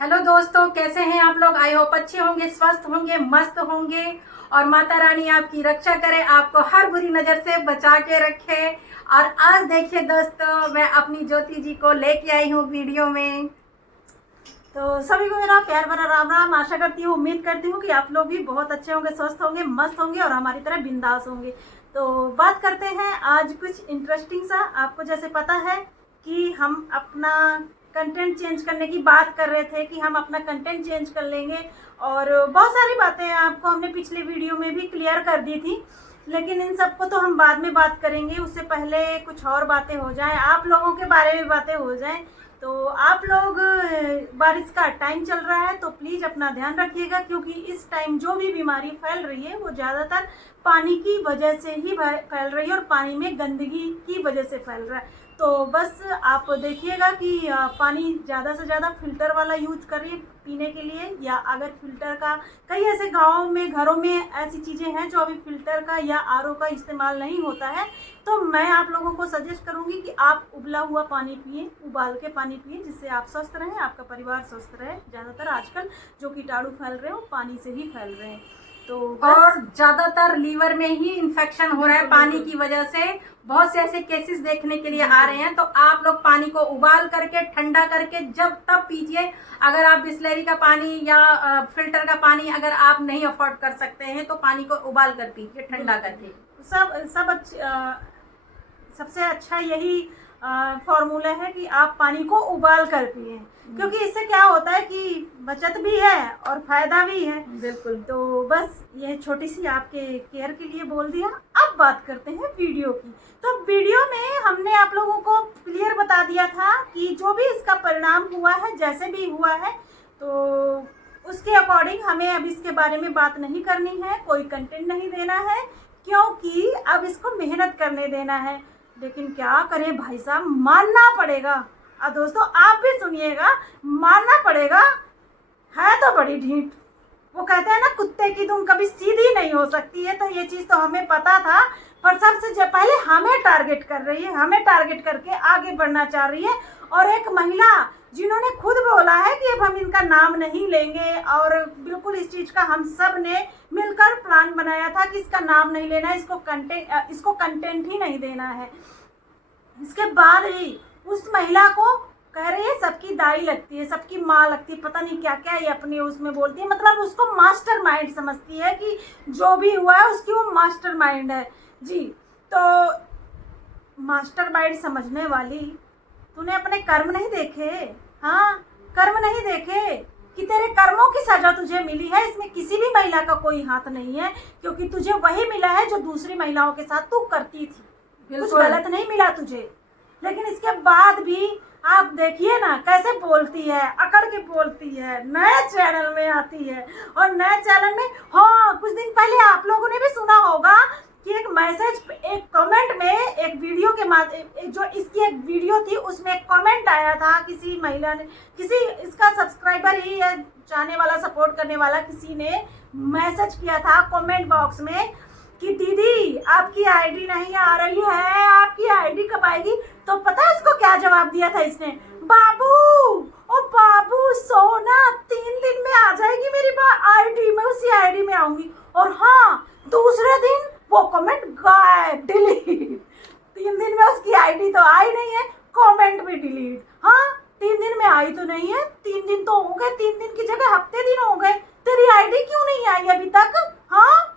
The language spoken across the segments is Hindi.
हेलो दोस्तों, कैसे हैं आप लोग। आई होप अच्छे होंगे, स्वस्थ होंगे, मस्त होंगे और माता रानी आपकी रक्षा करे, आपको हर बुरी नज़र से बचा के रखे। और आज देखिए दोस्तों, मैं अपनी ज्योति जी को लेके आई हूँ वीडियो में। तो सभी को मेरा प्यार भरा राम राम। आशा करती हूँ, उम्मीद करती हूँ कि आप लोग भी बहुत अच्छे होंगे, स्वस्थ होंगे, मस्त होंगे और हमारी तरह बिंदास होंगे। तो बात करते हैं आज कुछ इंटरेस्टिंग सा। आपको जैसे पता है कि हम अपना कंटेंट चेंज करने की बात कर रहे थे कि हम अपना कंटेंट चेंज कर लेंगे, और बहुत सारी बातें आपको हमने पिछले वीडियो में भी क्लियर कर दी थी, लेकिन इन सबको तो हम बाद में बात करेंगे। उससे पहले कुछ और बातें हो जाएं, आप लोगों के बारे में बातें हो जाएं। तो आप लोग, बारिश का टाइम चल रहा है तो प्लीज़ अपना ध्यान रखिएगा, क्योंकि इस टाइम जो भी बीमारी फैल रही है वो ज़्यादातर पानी की वजह से ही फैल रही है और पानी में गंदगी की वजह से फैल रहा है। तो बस आप देखिएगा कि पानी ज़्यादा से ज़्यादा फ़िल्टर वाला यूज करिए पीने के लिए, या अगर फ़िल्टर का, कई ऐसे गाँव में घरों में ऐसी चीज़ें हैं जो अभी फ़िल्टर का या आरओ का इस्तेमाल नहीं होता है, तो मैं आप लोगों को सजेस्ट करूंगी कि आप उबला हुआ पानी पिए, उबाल के पानी पिए, जिससे आप स्वस्थ रहें, आपका परिवार स्वस्थ रहे। ज़्यादातर आजकल जो कीटाणु फैल रहे हैं वो पानी से ही फैल रहे हैं। तो और ज्यादातर लीवर में ही इन्फेक्शन हो रहा है पानी की वजह से। बहुत से ऐसे केसेस देखने के लिए आ रहे हैं। तो आप लोग पानी को उबाल करके, ठंडा करके जब तब पीजिए। अगर आप बिस्लरी का पानी या फिल्टर का पानी अगर आप नहीं अफोर्ड कर सकते हैं तो पानी को उबाल कर पीजिए, ठंडा करके। सबसे अच्छा यही फॉर्मूला है कि आप पानी को उबाल कर पिए, क्योंकि इससे क्या होता है कि बचत भी है और फायदा भी है। बिल्कुल। तो बस ये छोटी सी आपके केयर के लिए बोल दिया। अब बात करते हैं वीडियो की। तो वीडियो में हमने आप लोगों को क्लियर बता दिया था कि जो भी इसका परिणाम हुआ है, जैसे भी हुआ है, तो उसके अकॉर्डिंग हमें अब इसके बारे में बात नहीं करनी है, कोई कंटेंट नहीं देना है, क्योंकि अब इसको मेहनत करने देना है। लेकिन क्या करें भाई साहब, मानना पड़ेगा। दोस्तों आप भी सुनिएगा, मानना पड़ेगा। है तो बड़ी ढीठ। वो कहते हैं ना, कुत्ते की दुम कभी सीधी नहीं हो सकती है। तो ये चीज़ तो हमें पता था, पर सबसे पहले हमें टारगेट कर रही है, हमें टारगेट करके आगे बढ़ना चाह रही है। और एक महिला जिन्होंने खुद बोला है कि अब हम इनका नाम नहीं लेंगे, और बिल्कुल इस चीज़ का हम सब ने मिलकर प्लान बनाया था कि इसका नाम नहीं लेना है, इसको कंटेंट ही नहीं देना है। इसके बाद ही उस महिला को कह रही है सबकी दाई लगती है, सबकी माँ लगती है, पता नहीं क्या क्या ये अपने उसमें बोलती है। मतलब उसको मास्टरमाइंड समझती है कि जो भी हुआ है उसकी वो मास्टरमाइंड है जी। तो मास्टरमाइंड समझने वाली, तूने अपने कर्म नहीं देखे? हाँ, कर्म नहीं देखे कि तेरे कर्मों की सजा तुझे मिली है। इसमें किसी भी महिला का कोई हाथ नहीं है, क्योंकि तुझे वही मिला है जो दूसरी महिलाओं के साथ तू करती थी। कुछ गलत नहीं मिला तुझे। लेकिन इसके बाद भी आप देखिए ना कैसे बोलती है, अकड़ के बोलती है, नए चैनल में आती है। और नए चैनल में, हाँ, कुछ दिन पहले आप लोगों ने भी सुना होगा कि एक मैसेज, एक कमेंट में, एक वीडियो के माध्यम, जो इसकी एक वीडियो थी उसमें एक कमेंट आया था। किसी महिला ने, किसी इसका सब्सक्राइबर ही या चाहने वाला, सपोर्ट करने वाला किसी ने मैसेज किया था कमेंट बॉक्स में कि दीदी आपकी आईडी नहीं आ रही है, आपकी आईडी कब आएगी? तो पता है उसको क्या जवाब दिया था इसने? बाबू, ओ बाबू सोना, 3 दिन में आ जाएगी मेरी आईडी, मैं उसी आईडी में आऊंगी। और हाँ, दूसरे दिन वो कमेंट गायब, डिलीट। 3 दिन में उसकी आईडी तो आई नहीं है, कमेंट भी डिलीट। हाँ, 3 दिन में आई तो नहीं है, 3 दिन तो हो गए, 3 दिन की जगह हफ्ते दिन हो गए, तेरी आईडी क्यों नहीं आई अभी तक? हाँ,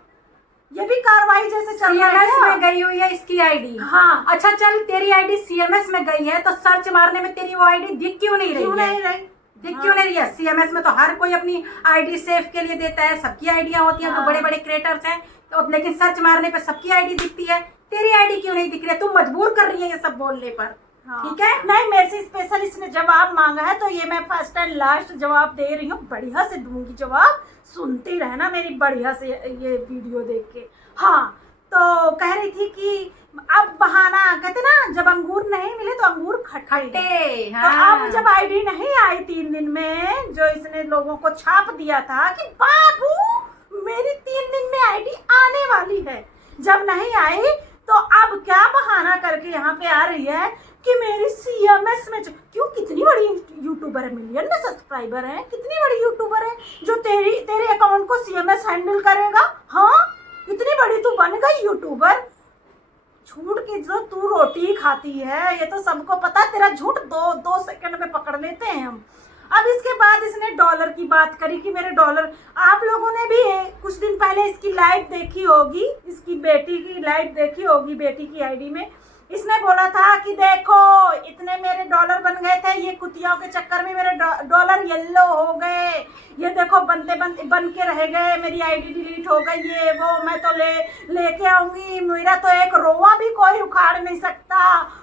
ये भी कार्रवाई जैसे चल रहा है। सीएमएस में गई हुई है इसकी आईडी। हाँ, अच्छा चल, तेरी आईडी सीएमएस में गई है तो सर्च मारने में तेरी वो आईडी दिख क्यों नहीं रही है? दिख क्यों नहीं रही है? सीएमएस में तो हर कोई अपनी आईडी सेव के लिए देता है, सबकी आईडियां होती हैं, जो बड़े बड़े क्रिएटर्स हैं। तो लेकिन सर्च मारने पे सबकी आईडी दिखती है, तेरी आईडी क्यों नहीं दिख रही है? तुम मजबूर कर रही है ये सब बोलने पर। हाँ। ठीक है, नहीं, मेरे से स्पेशल इसने जवाब मांगा है, तो ये मैं फर्स्ट एंड लास्ट जवाब दे रही हूँ। बढ़िया से दूंगी जवाब, सुनती रहना मेरी बढ़िया से ये वीडियो देख के। हाँ, तो कह रही थी कि अब बहाना, कहते ना, जब अंगूर नहीं मिले तो अंगूर खट्टे। हाँ। तो अब जब आईडी नहीं आई 3 दिन में, जो इसने लोगों को छाप दिया था कि बाबू मेरी 3 दिन में आईडी आने वाली है, जब नहीं आई तो अब क्या बहाना करके यहाँ पे आ रही है कि मेरी CMS में क्यों, कितनी बड़ी यूट्यूबर है, मिलियन में सब्सक्राइबर है, कितनी बड़ी यूट्यूबर है जो तेरे अकाउंट को CMS हैंडल करेगा। हाँ, इतनी बड़ी तू बन गई यूट्यूबर। झूठ की जो तू रोटी खाती है ये तो सबको पता है, तेरा झूठ दो सेकंड में पकड़ लेते हैं हम। अब इसके बाद इसने डॉलर की बात करी कि मेरे डॉलर, आप लोगों ने भी कुछ दिन पहले इसकी लाइव देखी होगी, इसकी बेटी की लाइव देखी होगी, बेटी की आईडी में इसने बोला था कि देखो इतने मेरे डॉलर बन गए थे, ये कुतियों के चक्कर में मेरे डॉलर येलो हो गए, ये देखो बनते बनते बन के रह गए, मेरी आईडी डिलीट हो गई, ये वो, मैं तो लेके आऊंगी, मेरा तो एक रोवा भी कोई उखाड़ नहीं सकता।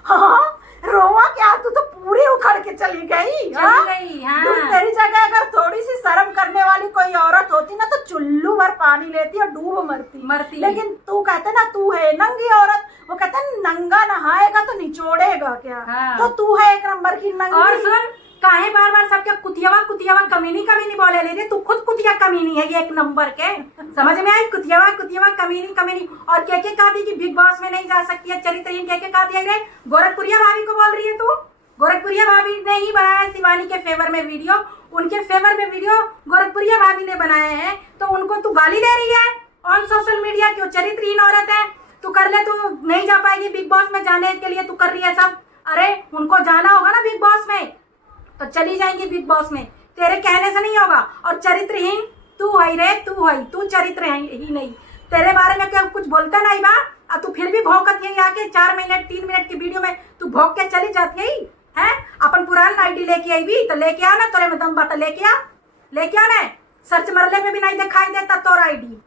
हाँ, रोवा क्या, तू तो पूरी उखड़ के चली गई। हाँ? हाँ। तेरी जगह अगर थोड़ी सी शर्म करने वाली कोई औरत होती ना तो चुल्लू भर पानी लेती और डूब मरती। लेकिन तू कहते ना तू है नंगी औरत, वो कहते नंगा नहाएगा तो निचोड़ेगा क्या। हाँ। तो तू है एक नंबर की नंगी। और सुन, काहे बार बार सबके कुतियावा कमीनी बोले ले, तू खुद कुतिया कमीनी है ये एक नंबर के। समझ में आई? कुतियावा कमीनी। और के कहती कि बिग बॉस में नहीं जा सकती है, चरित्रहीन के कहती है। गोरखपुरिया भाभी को बोल रही है तू? गोरखपुरिया भाभी ने ही बनाया है शिवानी के फेवर में वीडियो, उनके फेवर में वीडियो गोरखपुरिया भाभी ने बनाए हैं, तो उनको तू गाली दे रही है ऑन सोशल मीडिया। क्यों? चरित्रहीन औरत है, तू कर ले, तू नहीं जा पाएगी बिग बॉस में, जाने के लिए तू कर रही है सब। अरे उनको जाना होगा ना बिग बॉस में तो चली जाएंगी बिग बॉस में, तेरे कहने से नहीं होगा। और चरित्रहीन तू है रे, तू चरित्र है ही नहीं, तेरे बारे में क्या कुछ बोलता नहीं बा, और तू फिर भी भौंकत है आके 4 मिनट 3 मिनट की वीडियो में तू भौंक के चली जाती है। अपन पुराना आईडी लेके आई भी तो लेके आ ना, तोरे में दम बात लेके आ ना। सर्च मरले पे भी नहीं दिखाई देता तोर आईडी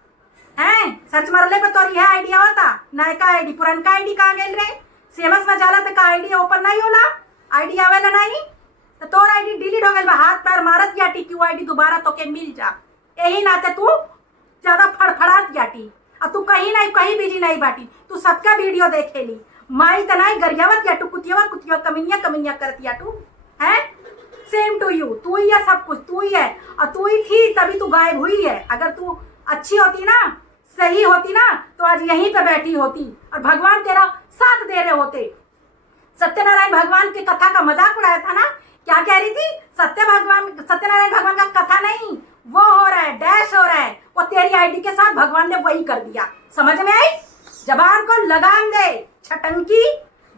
है, सर्च मरले पे तोर यह आईडी आवता, नयका आईडी, पुरानका आईडी कहाँ गेल रे? CMS में जाला तो का आईडी ओपन नहीं होला, आईडी आवेला नहीं तो तोर आईडी डिलीट हो गई बा, हाथ पैर मारत जाटी क्यों आईडी दोबारा तो के मिल जा। यही नाते तू ज्यादा फड़फड़ात जाटी, और तू कहीं बिजी नहीं बाटी, तू सबका वीडियो देखेली, माई तनाई गरियावत या तू कुतिया कमिनिया करती या तू है। सेम टू यू, तू ही है सब कुछ, तू ही है, और तू ही थी तभी तू गायब हुई है। अगर तू अच्छी होती ना, सही होती ना, तो आज यहीं पे बैठी होती और भगवान तेरा साथ दे रहे होते। सत्यनारायण भगवान की कथा का मजाक उड़ाया था ना, क्या कह रही थी? सत्यनारायण भगवान का कथा नहीं, वो हो रहा है, डैश हो रहा है, वो तेरी आईडी के साथ भगवान ने वही कर दिया। समझ में आई? जबान को लगाम दे, छटंकी,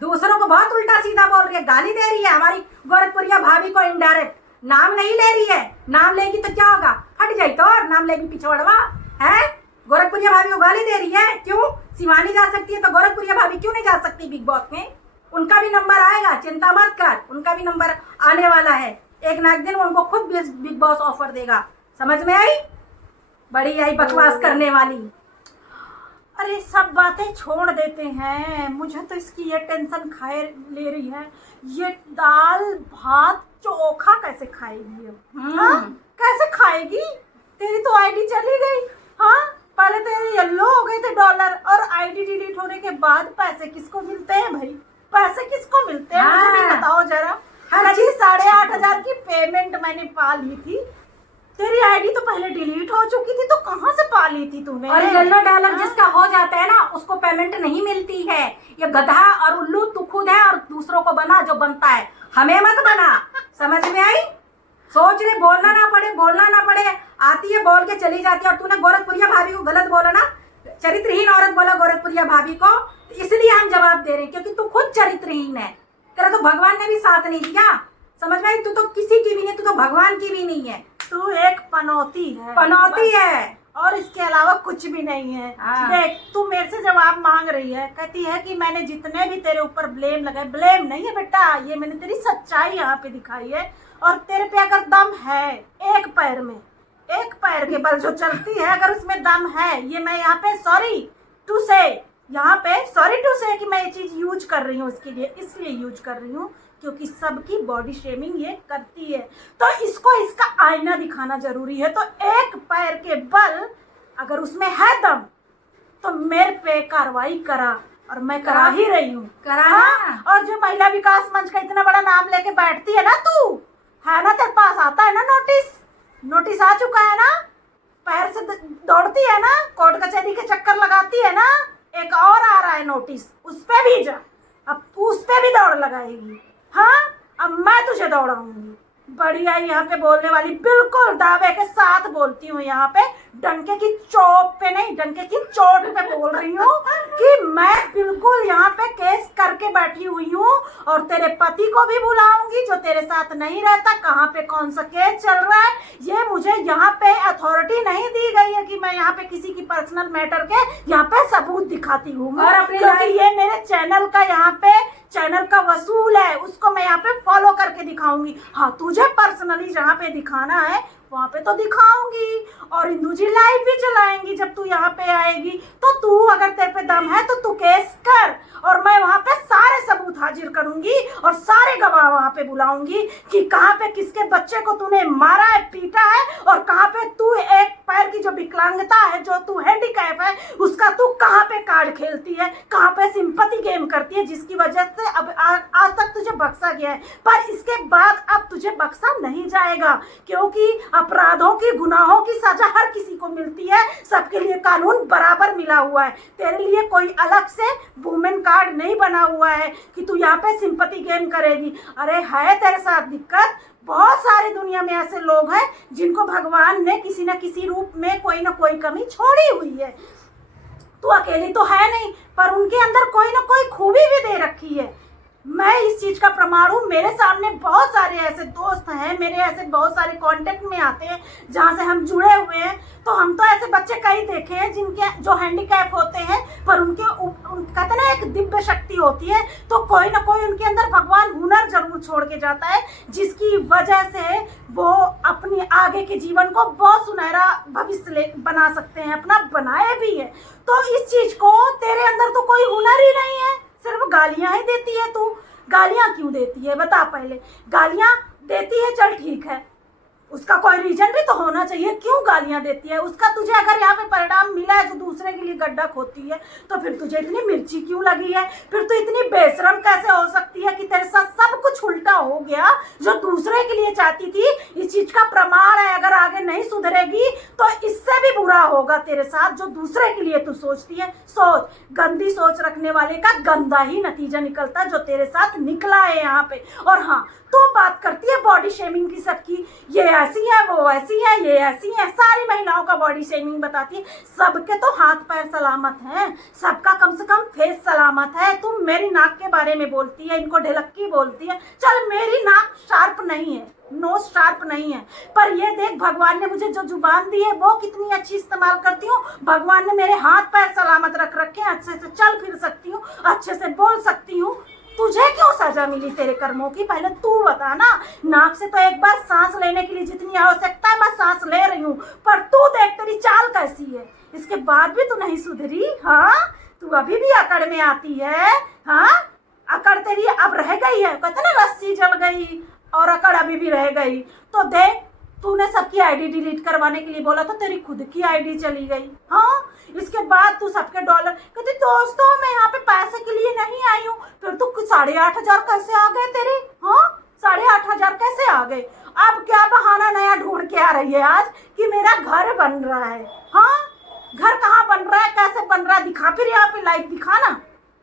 दूसरों को बहुत उल्टा सीधा बोल रही है, गाली दे रही है हमारी गोरखपुरिया भाभी को इनडायरेक्ट, नाम नहीं ले रही है। नाम लेगी तो क्या होगा? हट जाई तो, और नाम लेगी पिछड़वा है। गोरखपुरिया भाभी को गाली दे रही है, क्यों? शिवानी जा सकती है तो गोरखपुरिया भाभी क्यों नहीं जा सकती बिग बॉस में? उनका भी नंबर आएगा, चिंता मत कर, उनका भी नंबर आने वाला है। एक ना एक दिन उनको खुद बिग बॉस ऑफर देगा। समझ में आई? बड़ी आई बकवास करने वाली। अरे सब बातें छोड़ देते हैं, मुझे तो इसकी ये टेंशन खाए ले रही है, ये दाल भात चोखा कैसे खाएगी अब? हाँ, कैसे खाएगी? तेरी तो आईडी चली गई। हाँ, पहले तेरे येलो हो गए थे डॉलर, और आईडी डिलीट होने के बाद पैसे किसको मिलते हैं भाई? पैसे किसको मिलते हैं? मुझे भी बताओ जरा। हर चीज 8,500 की पेमेंट मैंने पा ली थी, तेरी आईडी तो पहले डिलीट हो चुकी थी, तो कहाँ से पा ली थी तूने? और येलो डॉलर जिसका हो जाता है ना, उसको पेमेंट नहीं मिलती है। ये गधा और उल्लू तू खुद है, और दूसरों को बना जो बनता है, हमें मत बना। समझ में आई? सोच रहे, बोलना ना पड़े, आती है बोल के चली जाती है। और तूने गोरखपुरिया भाभी को गलत बोला ना, चरित्रहीन औरत बोला गोरखपुरिया भाभी को, तो इसलिए हम जवाब दे रहे हैं, क्योंकि तू खुद चरित्रहीन है, तेरा तो भगवान ने भी साथ नहीं दिया। समझ में आई? तू तो किसी की भी नहीं, तू तो भगवान की भी नहीं है, तू एक पनौती है, और इसके अलावा कुछ भी नहीं है। देख, तू मेरे से जवाब मांग रही है, कहती है कि मैंने जितने भी तेरे ऊपर ब्लेम लगाए, ब्लेम नहीं है बेटा, ये मैंने तेरी सच्चाई यहाँ पे दिखाई है। और तेरे पे अगर दम है, एक पैर के बल जो चलती है, अगर उसमें दम है, ये मैं यहाँ पे सॉरी टू से कि मैं ये चीज यूज कर रही हूँ, इसलिए यूज कर रही हूँ क्योंकि सबकी बॉडी शेमिंग ये करती है, तो इसको इसका आईना दिखाना जरूरी है। तो एक पैर के बल अगर उसमें है दम तो मेरे पे कार्रवाई करा, और मैं करा ही रही हूँ। हाँ? और जो महिला विकास मंच का इतना बड़ा नाम लेके बैठती है ना, तू है ना, तेरे पास आता है ना नोटिस आ चुका है ना, पैर से दौड़ती है ना, कोर्ट कचहरी के चक्कर लगाती है ना, एक और आ रहा है नोटिस, उस पे भी जा, अब तू उस पे भी दौड़ लगाएगी। हाँ, अब मैं तुझे दौड़ाऊंगी। बढ़िया यहाँ पे बोलने वाली, बिल्कुल दावे के साथ बोलती हूँ। यहाँ पे डंके की चोट पे नहीं, डंके की चोट पे बोल रही हूँ कि मैं बिल्कुल यहाँ पे केस करके बैठी हुई हूँ और तेरे पति को भी बुलाऊंगी जो तेरे साथ नहीं रहता। कहाँ पे कौन सा केस चल रहा है, ये मुझे यहाँ पे अथॉरिटी नहीं दी गई है कि मैं यहाँ पे किसी की पर्सनल मैटर के यहाँ पे सबूत दिखाती हूँ। और अपनी क्योंकि ये मेरे चैनल का यहाँ पे चैनल का वसूल है, उसको मैं यहाँ पे फॉलो करके दिखाऊंगी। हाँ, तुझे पर्सनली जहाँ पे दिखाना है वहाँ पे तो दिखाऊंगी, और इंदू जी लाइव भी चलाएंगी जब तू यहाँ पे आएगी। तो तू अगर तेरे पे दम है तो तू केस कर, और मैं वहाँ पे सारे सबूत हाजिर करूंगी और सारे गवाह वहाँ पे बुलाऊंगी कि कहाँ पे किसके बच्चे को तूने मारा है, पीटा है, और कहाँ पे तू एक पैर की जो विकलांगता है, जो तू हैंडीकैप है, उसका तू कहाँ पे कार्ड खेलती है, कहाँ पे सिंपैथी गेम करती है, जिसकी वजह से अब आज तक तुझे बख्शा गया है, पर इसके बाद अब तुझे बख्शा नहीं जाएगा। क्योंकि अपराधों की, गुनाहों की सजा हर किसी को मिलती है, सबके लिए कानून बराबर मिला हुआ है। तेरे लिए कोई अलग से वुमेन कार्ड नहीं बना हुआ है कि तू यहाँ पे सिंपैथी गेम करेगी। अरे है तेरे साथ दिक्कत, बहुत सारी दुनिया में ऐसे लोग हैं जिनको भगवान ने किसी न किसी रूप में कोई ना कोई कमी छोड़ी हुई है। तू अकेली तो है नहीं, पर उनके अंदर कोई ना कोई खूबी भी दे रखी है। मैं इस चीज का प्रमाण हूँ। मेरे सामने बहुत सारे ऐसे दोस्त हैं, मेरे ऐसे बहुत सारे कांटेक्ट में आते हैं जहाँ से हम जुड़े हुए हैं। तो हम तो ऐसे बच्चे कई देखे हैं जिनके जो हैंडीकैप होते हैं, पर उनके कहते ना एक दिव्य शक्ति होती है, तो कोई ना कोई उनके अंदर भगवान हुनर जरूर छोड़ के जाता है, जिसकी वजह से वो अपनी आगे के जीवन को बहुत सुनहरा भविष्य बना सकते हैं, अपना बनाए भी है। तो इस चीज को, तेरे अंदर तो कोई हुनर ही नहीं है, सिर्फ गालियां ही देती है तू। गालियां क्यों देती है बता पहले। गालियां देती है, चल ठीक है, उसका कोई रीजन भी तो होना चाहिए क्यों गालियां देती है। उसका तुझे अगर यहाँ पे परिणाम मिला है जो दूसरे के लिए गड्ढा खोती है, तो फिर तुझे इतनी मिर्ची क्यों लगी है? फिर तू इतनी बेशरम कैसे हो सकती है कि तेरे साथ सब कुछ उल्टा हो गया जो दूसरे के लिए चाहती थी। इस चीज का प्रमाण है, अगर आगे नहीं सुधरेगी तो इससे भी बुरा होगा तेरे साथ जो दूसरे के लिए तू सोचती है। सोच, गंदी सोच रखने वाले का गंदा ही नतीजा निकलता है, जो तेरे साथ निकला है यहाँ पे। और हाँ, तो बात करती है बॉडी शेमिंग की सबकी, ये ऐसी है, वो ऐसी है, ये ऐसी है, सारी महिलाओं का बॉडी शेमिंग बताती है। सबके तो हाथ पैर सलामत हैं, सबका कम से कम फेस सलामत है। तुम मेरी नाक के बारे में बोलती है, इनको ढिलक्की बोलती है। चल, मेरी नाक शार्प नहीं है, नोज शार्प नहीं है, पर ये देख भगवान ने मुझे जो जुबान दी है वो कितनी अच्छी इस्तेमाल करती हूँ। भगवान ने मेरे हाथ पैर सलामत रख रखे हैं, अच्छे से चल फिर सकती हूँ, अच्छे से बोल सकती हूँ। तुझे क्यों सजा मिली तेरे कर्मों की, पहले तू बता ना। नाक से तो एक बार सांस लेने के लिए जितनी आवश्यकता है मैं सांस ले रही हूँ, पर तू देख तेरी चाल कैसी है, इसके बाद भी तू नहीं सुधरी। हाँ, तू अभी भी अकड़ में आती है। हाँ, अकड़ तेरी अब रह गई है, कहते ना रस्सी जल गई और अकड़ अभी भी रह गई। तो देख, तूने सबकी आईडी डिलीट करवाने के लिए बोला तो तेरी खुद की आईडी चली गई। हाँ, इसके बाद तू सबके डॉलर कहती दोस्तों मैं यहाँ पे पैसे के लिए नहीं आई हूँ। फिर तू 8,500 कैसे आ गए तेरे? हाँ, 8,500 कैसे आ गए? अब क्या बहाना नया ढूंढ के आ रही है आज कि मेरा घर बन रहा है? हाँ, घर कहाँ बन रहा है, कैसे बन रहा है, दिखा फिर यहाँ पे लाइव दिखा ना।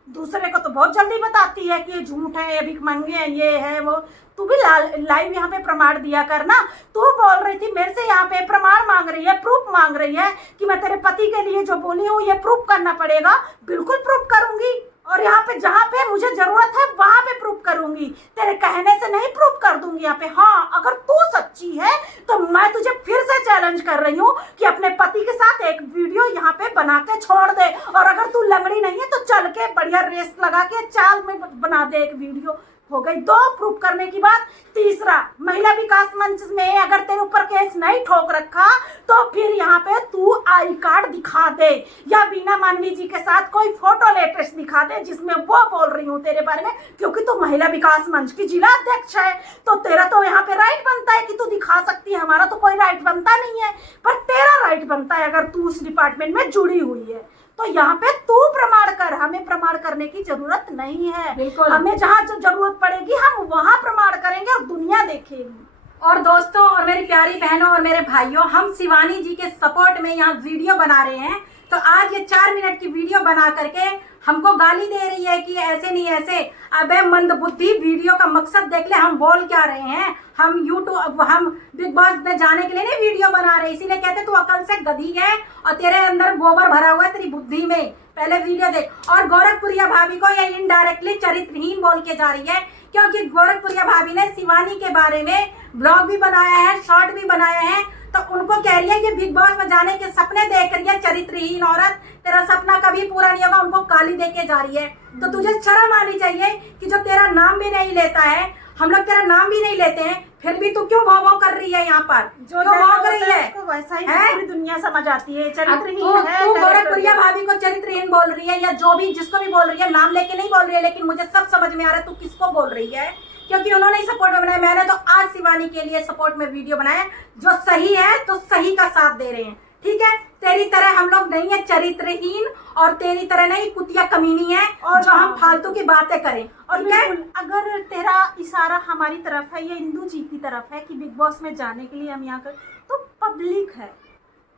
दूसरे को तो बहुत जल्दी बताती है कि ये झूठ है, ये भिखमंगे हैं, ये है वो। तू भी लाइव यहाँ पे प्रमाण दिया कर ना। तू बोल रही थी मेरे से यहाँ पे प्रमाण मांग रही है, प्रूफ मांग रही है कि मैं तेरे पति के लिए जो बोली हूँ ये प्रूफ करना पड़ेगा। बिल्कुल प्रूफ करूंगी, और यहाँ पे जहाँ पे मुझे जरूरत है वहां पे प्रूफ करूंगी, तेरे कहने से नहीं प्रूफ कर दूंगी यहाँ पे। हाँ, अगर तू सच्ची है तो मैं तुझे फिर से चैलेंज कर रही हूँ कि अपने पति के साथ एक वीडियो यहाँ पे बना के छोड़ दे, और अगर तू लंगड़ी नहीं है तो चल के बढ़िया रेस लगा के चाल में बना दे एक वीडियो। हो गई 2 प्रूफ करने की बात। तीसरा, महिला विकास मंच में अगर तेरे ऊपर केस नहीं ठोक रखा तो फिर यहाँ पे तू आई कार्ड दिखा दे, या बीना मानवी जी के साथ कोई फोटो लेटेस्ट दिखा दे जिसमें वो बोल रही हूँ तेरे बारे में, क्योंकि तू महिला विकास मंच की जिला अध्यक्ष है। तो तेरा तो यहाँ पे राइट बनता है कि तू दिखा सकती है, हमारा तो कोई राइट बनता नहीं है, पर तेरा राइट बनता है अगर तू उस डिपार्टमेंट में जुड़ी हुई है। तो यहाँ पे तू प्रमाण कर, हमें प्रमाण करने की जरूरत नहीं है। बिल्कुल, हमें जहाँ जो जरूरत पड़ेगी हम वहाँ प्रमाण करेंगे और दुनिया देखेगी। और दोस्तों और मेरी प्यारी बहनों और मेरे भाइयों, हम शिवानी जी के सपोर्ट में यहाँ वीडियो बना रहे हैं। तो आज ये 4 मिनट की वीडियो बना करके हमको गाली दे रही है कि ऐसे नहीं ऐसे। अबे मंदबुद्धि, वीडियो का मकसद देख ले, हम बोल क्या रहे हैं। हम यूट्यूब, हम बिग बॉस में जाने के लिए नहीं वीडियो बना रहे, इसीलिए कहते तू अकल से गधी है और तेरे अंदर गोबर भरा हुआ है तेरी बुद्धि में। पहले वीडियो देख। और गोरखपुरिया भाभी को ये इनडायरेक्टली चरित्रहीन बोल के जा रही है, क्योंकि गोरखपुरिया भाभी ने शिवानी के बारे में ब्लॉग भी बनाया है, शॉर्ट भी बनाया है, तो उनको कह रही है कि बिग बॉस में जाने के सपने देख रही है चरित्रहीन औरत, तेरा सपना कभी पूरा नहीं होगा। उनको गाली दे के जा रही है, तो तुझे शर्म आनी चाहिए कि जो तेरा नाम भी नहीं लेता है, हम लोग तेरा नाम भी नहीं लेते हैं, फिर भी तू क्यों भाव कर रही है यहाँ पर, जो क्यों भाव कर रही है? उसको वैसा ही पूरी दुनिया समझ आती है, तू चरित्रहीन है। गोरखपुरिया भाभी को चरित्रहीन बोल रही है, या जो भी जिसको भी बोल रही है, नाम लेके नहीं बोल रही है, लेकिन मुझे सब समझ में आ रहा है तू किसको बोल रही है, क्योंकि उन्होंने ही सपोर्ट में बनाया। मैंने तो आज शिवानी के लिए सपोर्ट में वीडियो बनाया, जो सही है तो सही का साथ दे रहे हैं, ठीक है। तेरी तरह हम लोग नहीं है चरित्रहीन, और तेरी तरह नहीं कुतिया कमीनी है और जो हम फालतू की बातें करें। और बिल्कुल, अगर तेरा इशारा हमारी तरफ है या इंदू जी की तरफ है कि बिग बॉस में जाने के लिए हम यहाँ कर, तो पब्लिक है,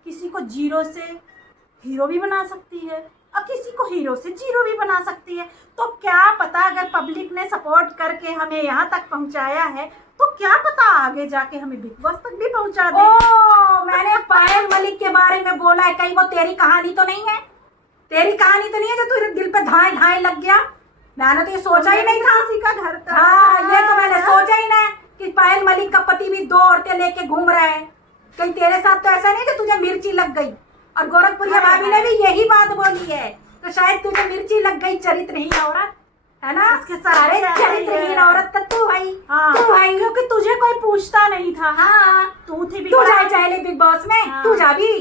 किसी को जीरो से हीरो भी बना सकती है और किसी को हीरो से जीरो भी बना सकती है। तो क्या पता अगर पब्लिक ने सपोर्ट करके हमें यहाँ तक पहुँचाया है, तो क्या पता आगे जाके हमें बिग बॉस तक भी पहुँचा दे। ओ, मैंने पायल मलिक के बारे में बोला है, कहीं वो तेरी कहानी तो नहीं है? तेरी कहानी तो नहीं है जो तेरे दिल पे धाए धाए लग गया? मैंने तो ये सोचा ही नहीं था। किसी का घर था। हाँ, ये तो मैंने सोचा ही नहीं कि पायल मलिक का पति भी 2 औरतें लेके घूम रहा है। कहीं तेरे साथ तो ऐसा नहीं कि तुझे मिर्ची लग गई? और गोरखपुरिया भाभी ने भी यही बात बोली है, तो शायद तुझे मिर्ची लग गई चरित्रहीन औरत, है ना? इसके सारे चरित्रहीन औरत तो तू भाई, हाँ, तू भाई, क्योंकि तुझे कोई पूछता नहीं था। हाँ, तू थी तू जाए चाहे बिग बॉस में, हाँ। तू जा भी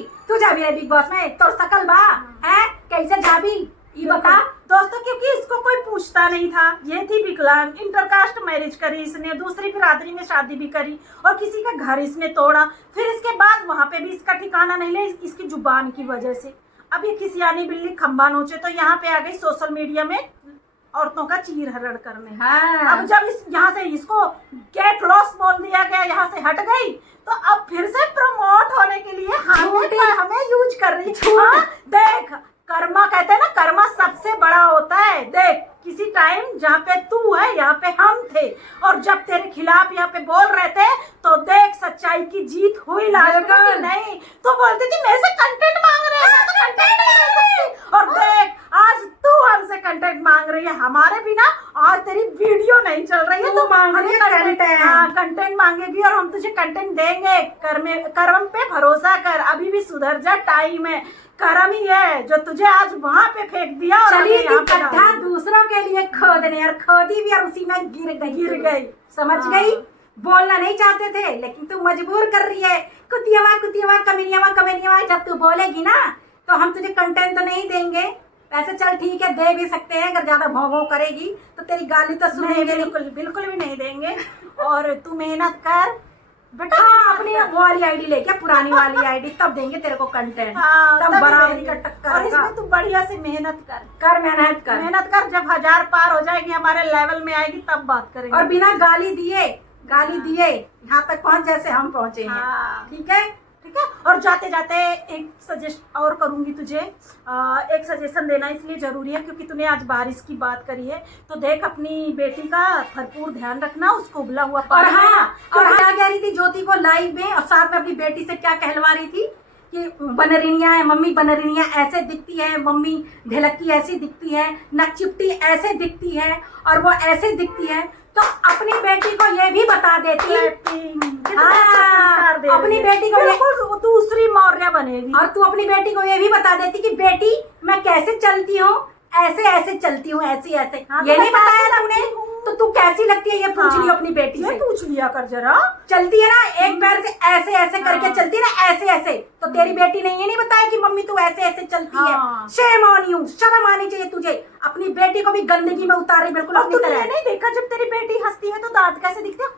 बिग बॉस में, तो सकल बा है कैसे जा भी ये बता। दोस्तों, क्योंकि इसको कोई पूछता नहीं था, ये थी विकलांग, इंटरकास्ट मैरिज करी इसने, दूसरी बिरादरी में शादी भी करी और किसी का घर इसने तोड़ा। फिर इसके बाद वहाँ पे भी इसका ठिकाना नहीं ले, इसकी जुबान की वजह से। अब ये किसी आनी बिल्ली खंबा नोचे तो यहाँ पे आ गई सोशल मीडिया में औरतों का चीर हरण करने। हाँ। अब जब इस यहाँ से इसको गेट लॉस बोल दिया गया, यहाँ से हट गई, तो अब फिर से प्रमोट होने के लिए हमें यूज कर रही। हाँ, देख, कर्मा कहते हैं ना, कर्मा सबसे बड़ा होता है। देख, किसी टाइम जहाँ पे तू है यहाँ पे हम थे, और जब तेरे खिलाफ यहाँ पे बोल रहे थे तो देख सच्चाई की जीत हुई लास्ट में। नहीं तो बोलती थी मेरे से कंटेंट मांग रहे हैं, तो कंटेंट नहीं दे सकती। और देख, आज तू हमसे कंटेंट मांग रही है, हमारे बिना आज तेरी वीडियो नहीं चल रही है। तू मांग रही है कंटेंट। हाँ, कंटेंट मांगेगी और हम तुझे कंटेंट देंगे। कर्म पे भरोसा कर, अभी भी सुधर जा, टाइम है। कर्म ही है जो तुझे आज वहाँ पे फेंक दिया और चली यहाँ थी पे गड्ढा दूसरों के लिए खोदने, और खोदी भी और उसी में गिर गई। समझ गई? बोलना नहीं चाहते थे लेकिन तू मजबूर कर रही है। कुतियावा कमीनियावा जब तू बोलेगी ना तो हम तुझे कंटेंट तो नहीं देंगे। वैसे चल ठीक है, दे भी सकते हैं, अगर ज्यादा भौं करेगी तो तेरी गाली तो सुनेंगे नहीं। बिल्कुल भी नहीं देंगे। और तू मेहनत कर बेटा। हाँ, अपनी वो वाली आईडी लेके, पुरानी वाली आईडी, तब देंगे तेरे को कंटेंट। हाँ, तब बराबरी का टक्कर। और इसमें तू बढ़िया से मेहनत कर मेहनत कर। जब 1000 पार हो जाएगी, हमारे लेवल में आएगी, तब बात करेंगे। और बिना गाली दिए यहाँ तक पहुंच जैसे हम पहुंचे हैं। हाँ। ठीक है। और जाते जाते एक सजेस्ट और करूंगी तुझे, एक सजेशन देना इसलिए जरूरी है क्योंकि तूने आज बारिश की बात करी है, तो देख अपनी बेटी का भरपूर ध्यान रखना, उसको उबला हुआ और पानी क्या कह रही थी ज्योति को लाइव में, और साथ में अपनी बेटी से क्या कहलवा रही थी कि बनरिनिया है मम्मी, बनरिनिया ऐसे दिखती है मम्मी, ढेलक्की ऐसी दिखती है, नकचिपटी ऐसे दिखती है, और वो ऐसे दिखती है। तो अपनी बेटी को ये भी बता देती, अपनी बेटी को दूसरी मौर्य बनेगी। और तू अपनी बेटी को ये भी बता देती कि बेटी मैं कैसे चलती हूँ, ऐसे चलती हूँ, ऐसे। हाँ, ये नहीं बताया तूने, तो तू कैसी लगती है ये पूछ लियो अपनी बेटी से। पूछ लिया कर जरा। चलती है ना एक पैर से ऐसे करके चलती है ना, ऐसे। तो तेरी बेटी ने ये नहीं बताया कि मम्मी तू ऐसे चलती है। शेम ऑन यू, शर्म आनी चाहिए तुझे। अपनी बेटी को भी गंदगी में उतार रही बिल्कुल अपनी तरह। नहीं देखा जब तेरी बेटी हंसती है तो दांत कैसे दिखते हैं?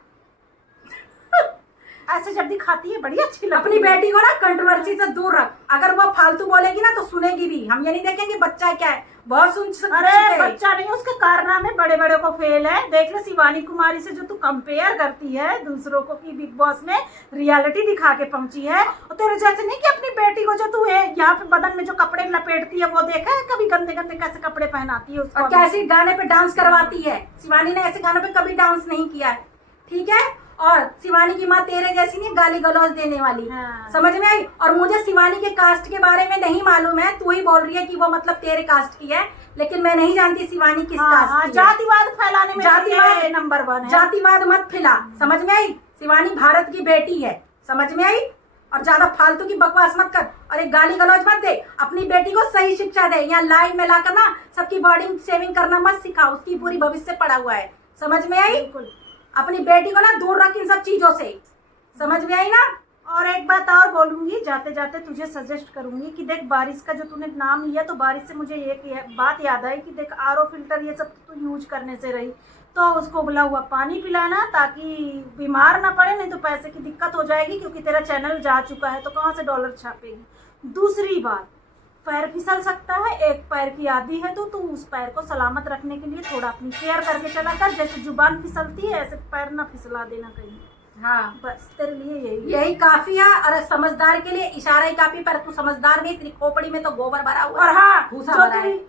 ऐसे जब दिखाती है बड़ी अच्छी लगती है। अपनी बेटी को ना कंट्रोवर्सी से दूर रख। अगर वो फालतू बोलेगी ना तो सुनेगी भी। हम ये नहीं देखेंगे बच्चा क्या है, बहुत सुन चुके अरे हैं। बच्चा नहीं, उसके कारनामे बड़े बड़े को फेल है। देख ले शिवानी कुमारी से जो तू कंपेयर करती है दूसरों को कि बिग बॉस में रियलिटी दिखा के पहुंची है, और तेरे जैसे नहीं कि अपनी बेटी को जो तू यहाँ पे बदन में जो कपड़े लपेटती है वो देखा है कभी? गंदे गंदे कैसे कपड़े पहनाती है उसको, और कैसे गाने पे डांस करवाती है। शिवानी ने ऐसे गानों पे कभी डांस नहीं किया है, ठीक है। और शिवानी की माँ तेरे जैसी नहीं गाली गलौज देने वाली। हाँ। समझ में आई। और मुझे शिवानी के कास्ट के बारे में नहीं मालूम है, तू ही बोल रही है कि वो मतलब तेरे कास्ट की है, लेकिन मैं नहीं जानती शिवानी किस कास्ट की है। जातिवाद फैलाने में जातिवाद नंबर 1 है। जातिवाद मत फैला, समझ में आई। शिवानी भारत की बेटी है, समझ में आई। और ज्यादा फालतू की बकवास मत कर और एक गाली गलौज मत दे। अपनी बेटी को सही शिक्षा दे। यहाँ लाइव में लाकर ना सबकी बॉडी शेविंग करना मत सिखा, उसकी पूरी भविष्य पड़ा हुआ है, समझ में आई। बिल्कुल। अपनी बेटी को ना दूर रख इन सब चीजों से, समझ में आई ना। और एक बात और बोलूंगी, जाते जाते तुझे सजेस्ट करूंगी कि देख, बारिश का जो तूने नाम लिया तो बारिश से मुझे एक बात याद आई कि देख, आरओ फिल्टर ये सब तू यूज करने से रही तो उसको उबला हुआ पानी पिलाना ताकि बीमार ना पड़े, नहीं तो पैसे की दिक्कत हो जाएगी, क्योंकि तेरा चैनल जा चुका है तो कहाँ से डॉलर छापेगी। दूसरी बात, पैर फिसल सकता है, एक पैर की आदी है तो तू उस पैर को सलामत रखने के लिए थोड़ा अपनी केयर करके चला कर। जैसे जुबान फिसलती है ऐसे पैर ना फिसला देना कहीं। हाँ, बस तेरे लिए यही काफी है। और समझदार के लिए इशारा ही काफी, पर तू समझदार नहीं, तेरी खोपड़ी में तो गोबर भरा हुआ और है, हाँ, भूसा जो भरा है। तू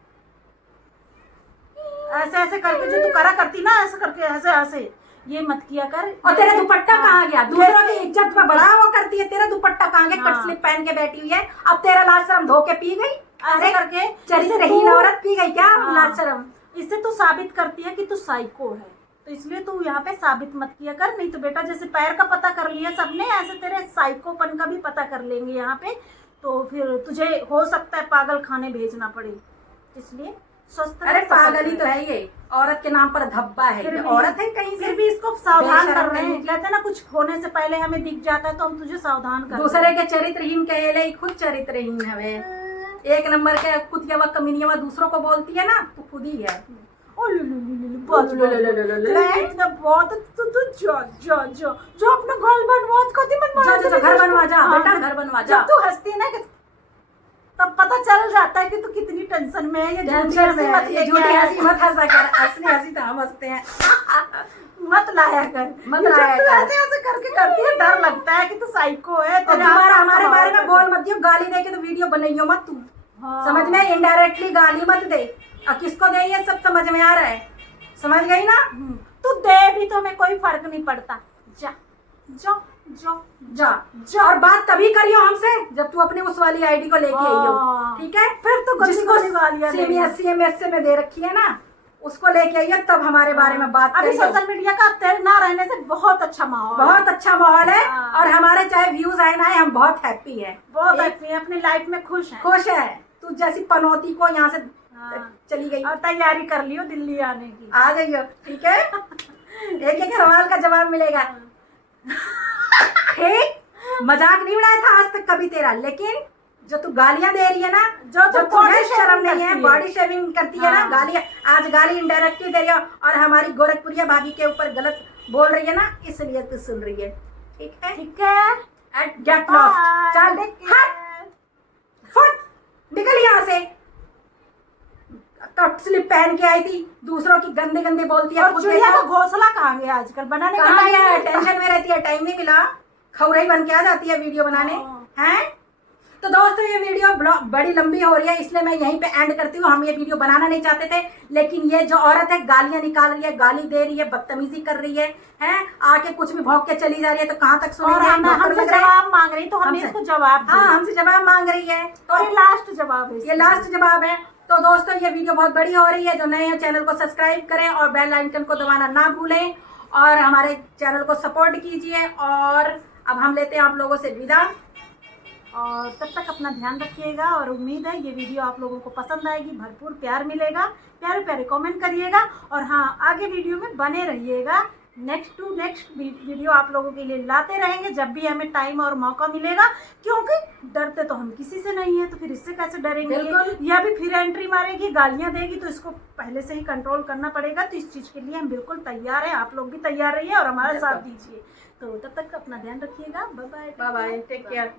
ऐसे ऐसे करके जो तू करा करती ना, ऐसे करके ऐसे ऐसे ये मत किया कर। और तेरा दुपट्टा हाँ, कहाँ गया? दूसरों की इज्जत में बढ़ावा करती है, तेरा दुपट्टा कहाँ गया? हाँ। कट स्लिप पहन के बैठी हुई है, अब तेरा लाज शर्म धो के पी गई। ऐसे करके चरित्रहीन औरत पी गई क्या? हाँ। लाज शर्म। इससे तू साबित करती है कि तू साइको है, तो इसलिए तू यहाँ पे साबित मत किया कर। नहीं तो बेटा, जैसे पैर का पता कर लिया सबने, ऐसे तेरे साइकोपन का भी पता कर लेंगे यहाँ पे, तो फिर तुझे हो सकता है पागल खाने भेजना पड़े। इसलिए स्वस्थ अरे पागल ही तो है ये, औरत के नाम पर धब्बा है, ये औरत है कहीं से फिर भी इसको सावधान बेशर्म कर रहे हैं। नहीं। कहते हैं ना, कुछ होने से पहले हमें दिख जाता है तो हम तुझे सावधान कर दूसरे के चरित्रहीन कहेले, खुद चरित्रहीन है वे। एक नंबर के कुतियावा कमीनियावा दूसरों को बोलती है ना, तो खुद ही है। बहुत जो अपना घर बनवा जा घर बनवा जा बेटा, घर बनवा जा। जब तू हंसती है ना तब पता चल जाता है कि तू कितनी टेंशन में है। ये टेंशन में मत ये झूठी हंसी मत हंसा कर, असली हंसी तो हम हंसते हैं। मत लाया कर, मत लाया कर। ऐसे ऐसे करके करती है, डर लगता है कि तू साइको है। और दोबारा हमारे बारे में बोल मत दियो, गाली दे के तो वीडियो बनाइयो मत तू। समझ में? इनडायरेक्टली गाली मत दे। और किसको दे ये सब समझ में आ रहा है, समझ गई ना। तू दे भी तो हमें कोई फर्क नहीं पड़ता। जा जा जा जा जा। और बात तभी करियो हमसे जब तू अपने उस वाली आईडी को लेके आई हो, ठीक है। फिर तो जिसको CMS में दे रखी है ना, उसको लेके आइए, तब हमारे बारे में बात अभी करिए। सोशल मीडिया का तेरे ना रहने से बहुत अच्छा माहौल, बहुत अच्छा माहौल है। और हमारे चाहे व्यूज आए ना आए, हम बहुत हैप्पी है, बहुत हैप्पी है, अपनी लाइफ में खुश है। खुश है। तू जैसी पनौती को यहाँ से चली गई, और तैयारी कर लियो दिल्ली आने की, आ जाइयो, ठीक है। एक एक सवाल का जवाब मिलेगा, ठीक। मजाक नहीं उड़ाया था आज तक कभी तेरा, लेकिन जो तू गालियां दे रही है ना, जो तुझे शर्म नहीं है, बॉडी शेविंग करती है ना, गालियां, आज गाली इनडायरेक्टली दे रही है और हमारी गोरखपुरिया भाभी के ऊपर गलत बोल रही है ना, इसलिए तू सुन रही है, ठीक है। ठीक है। And get lost. चल हट, फट, निकल यहाँ से। कट स्लिप पहन के आई थी, दूसरों की गंदे गंदे बोलती है। और चिड़िया का घोंसला कहाँ गया आजकल? बनाने का कहाँ गया है? टाइम टेंशन में रहती है, टाइम नहीं मिला, खौराई बन के आ जाती है वीडियो बनाने, हैं। तो दोस्तों, ये वीडियो बड़ी लंबी हो रही है, इसलिए मैं यहीं पे एंड करती हूँ। हम ये वीडियो बनाना नहीं चाहते थे, लेकिन ये जो औरत है गालियां निकाल रही है, गाली दे रही है, बदतमीजी कर रही है, आके कुछ भी भौंक के चली जा रही है, तो कहाँ तक सुनेंगे? हमसे जवाब मांग रही, तो हम इसको जवाब, हाँ, हमसे जवाब मांग रही है, और ये लास्ट जवाब है, ये लास्ट जवाब है। तो दोस्तों, ये वीडियो बहुत बड़ी हो रही है, जो नए हैं चैनल को सब्सक्राइब करें और बेल आइकन को दबाना ना भूलें, और हमारे चैनल को सपोर्ट कीजिए। और अब हम लेते हैं आप लोगों से विदा, और तब तक अपना ध्यान रखिएगा। और उम्मीद है ये वीडियो आप लोगों को पसंद आएगी, भरपूर प्यार मिलेगा, प्यारे प्यारे कमेंट करिएगा, और हाँ, आगे वीडियो में बने रहिएगा। नेक्स्ट टू नेक्स्ट वीडियो आप लोगों के लिए लाते रहेंगे जब भी हमें टाइम और मौका मिलेगा, क्योंकि डरते तो हम किसी से नहीं है, तो फिर इससे कैसे डरेंगे? यह भी फिर एंट्री मारेगी, गालियां देगी, तो इसको पहले से ही कंट्रोल करना पड़ेगा। तो इस चीज़ के लिए हम बिल्कुल तैयार हैं, आप लोग भी तैयार रहिए और हमारा साथ दीजिए। तो तब तक अपना ध्यान रखिएगा। Bye bye, bye bye, take care.